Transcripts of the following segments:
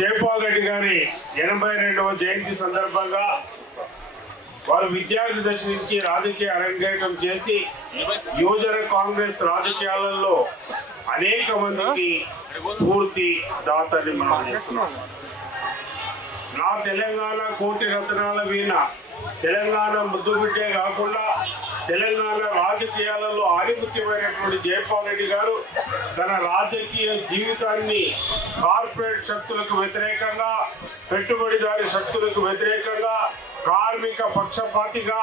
జైపాల్ రెడ్డి గారి 82వ జయంతి సందర్భంగా వారు విద్యార్థి దశ నుంచి రాజకీయ అరంగేట్రం చేసి యువజన కాంగ్రెస్ రాజకీయాలలో అనేక మందికి పూర్తి దాతని మనం చేస్తున్నాం. నా తెలంగాణ కోటి రత్నాల వీణ, తెలంగాణ ముద్దుబిడ్డే కాకుండా తెలంగాణ రాజకీయాలలో ఆధిపత్యమైనటువంటి జైపాల్ రెడ్డి గారు తన రాజకీయ జీవితాన్ని కార్పొరేట్ శక్తులకు వ్యతిరేకంగా, పెట్టుబడిదారి శక్తులకు వ్యతిరేకంగా, కార్మిక పక్షపాతిగా,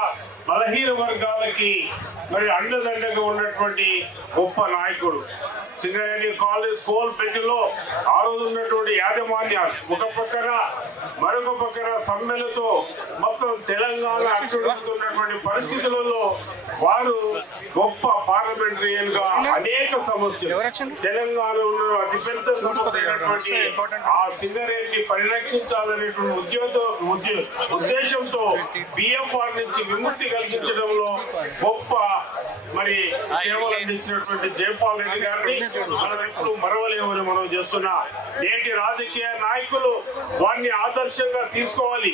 బలహీన వర్గాలకి మరి అండదండగా ఉన్నటువంటి గొప్ప నాయకుడు. సింగరేణి కాలేజ్ కోల్ పెట్టులో ఆ రోజు ఉన్నటువంటి యాజమాన్యాలు ఒక పక్కన, మరొక పక్కన సమ్మెలతో మొత్తం తెలంగాణ అట్టుడుతున్నటువంటి పరిస్థితులలో వారు గొప్ప పార్లమెంటరియన్ గా అనేక సమస్యలు, తెలంగాణలో అతిపెద్ద సమస్య అయినటువంటి ఆ సింగరేణిని పరిరక్షించాలనేటువంటి ఉద్దేశంతో బిఎంఆర్ నుంచి విముక్తి కలిగించడంలో గొప్ప మరి సేవలు అందించినటువంటి జైపాల్ రెడ్డి గారిని మనం ఎప్పుడు మరవలేమని మనం చేస్తున్నా. నేటి రాజకీయ నాయకులు వారిని ఆదర్శంగా తీసుకోవాలి.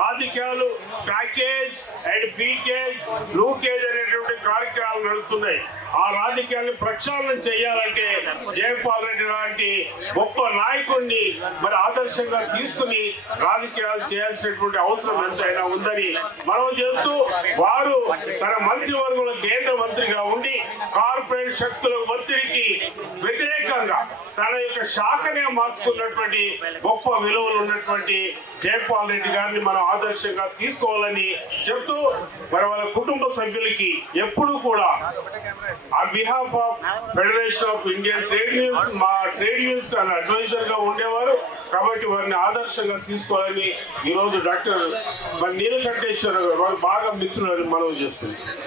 రాజకీయాలు ప్యాకేజ్ అండ్ పీకేజ్, లూకేజ్ అనేటువంటి కార్యక్రమాలు నడుస్తున్నాయి. ఆ రాజకీయాన్ని ప్రక్షాళన చేయాలంటే జైపాల్ రెడ్డి లాంటి గొప్ప నాయకుడిని మరి ఆదర్శంగా తీసుకుని రాజకీయాలు చేయాల్సినటువంటి అవసరం ఎంతైనా ఉందని మనం చేస్తూ, వారు తన మంత్రివర్గంలో కేంద్ర మంత్రిగా ఉండి కార్పొరేట్ శక్తుల ఒత్తిడికి వ్యతిరేకంగా తన యొక్క శాఖనే మార్చుకున్నటువంటి గొప్ప విలువలు ఉన్నటువంటి జైపాల్ రెడ్డి గారిని మనం ఆదర్శంగా తీసుకోవాలని చెప్తూ, మరి వాళ్ళ కుటుంబ సభ్యులకి ఎప్పుడు కూడా on behalf of federation of Indian trade unions, మా ట్రేడ్ యూనియన్స్ అడ్వైజర్ గా ఉండేవారు కాబట్టి వారిని ఆదర్శంగా తీసుకోవాలని ఈరోజు డాక్టర్ మరి నీలకంఠేశ్వర గారు వారు బాగా మిత్రులని మనం చేస్తుంది.